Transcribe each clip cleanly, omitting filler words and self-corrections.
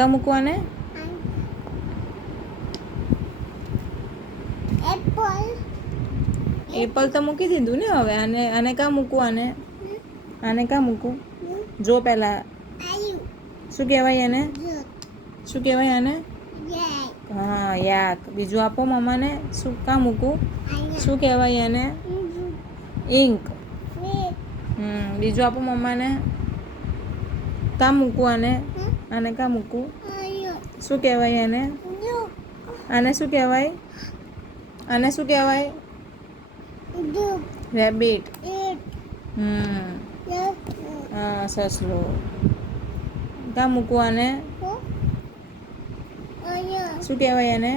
કા મૂકું આને? એપલ. એપલ તો મૂકી દીધું ને હવે. આને કા મૂકું? આને કા મૂકું? જો પહેલા આયુ. શું કહેવાય એને? જૂત. શું કહેવાય આને? યાક. હા, યાક. બીજું આપો મમ્માને. શું કા મૂકું? શું કહેવાય એને? ઇંક. બીજું આપો મમ્માને. કા મૂકું આને? આને કા મૂકું? શું કહેવાય એને? આને શું કહેવાય? આને શું કહેવાય? રેબિટ. હા, સસલું. કા મૂકું આને? શું કહેવાય એને?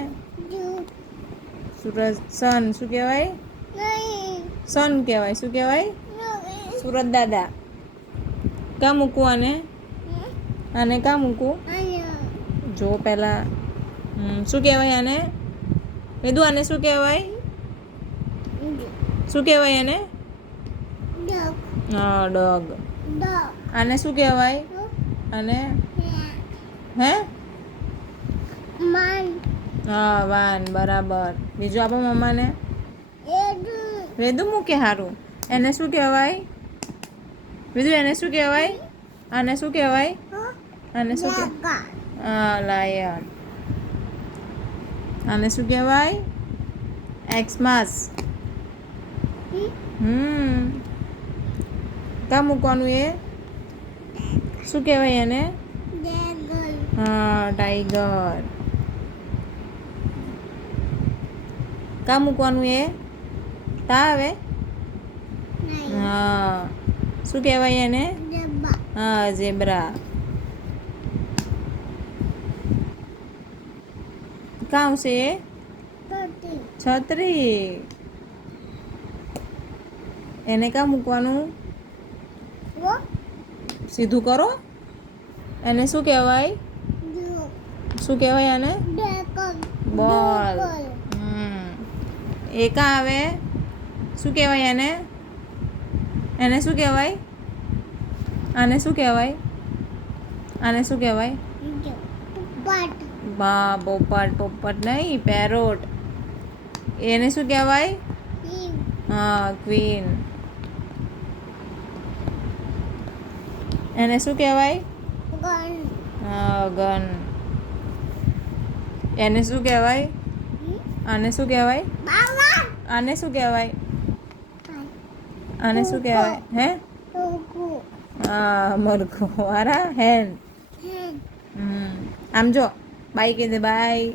સૂરજ. સન. શું કહેવાય? સન કહેવાય. શું કહેવાય? સુરત દાદા. કા મૂકું આને? આને કા મૂકું? જો પહેલા. શું કહેવાય આને? વેદુ આને શું કહેવાય? શું કહેવાય એને? હા, ડોગ. આને શું કહેવાય? આને હે? હા, વાન. બરાબર. બીજું આપો મમ્માને. વેદુ મૂકે હારું. એને શું કહેવાય? વેદુ એને શું કહેવાય? આને શું કહેવાય? આને શું કહેવાય? હા, લાયન. આને શું કહેવાય? એક્સમાસ. કા મૂકવાનું એ? શું કહેવાય એને? હા, ટાઈગર. કા મૂકવાનું એ? તા આવે? હા. શું કહેવાય એને? હા, ઝેબ્રા. કા આવશે એ? છત્રી. એને કા મૂકવાનું? સીધું કરો. એને શું કહેવાય? શું કહેવાય આને? બોલ. એ કા આવે? શું કહેવાય એને? એને શું કહેવાય? આને શું કહેવાય? આને શું કહેવાય? બા પોપટ. પોપટ નહીં, પેરોટ. એને શું કહેવાય? હા, ક્વીન. એને શું કહેવાય? હા, ગન. એને શું કહેવાય? આને શું કહેવાય? આને શું કહેવાય? આને શું કહેવાય? હે? હા, મરઘો. વારા હેન. આમ જો. બાય કહી દે. બાય.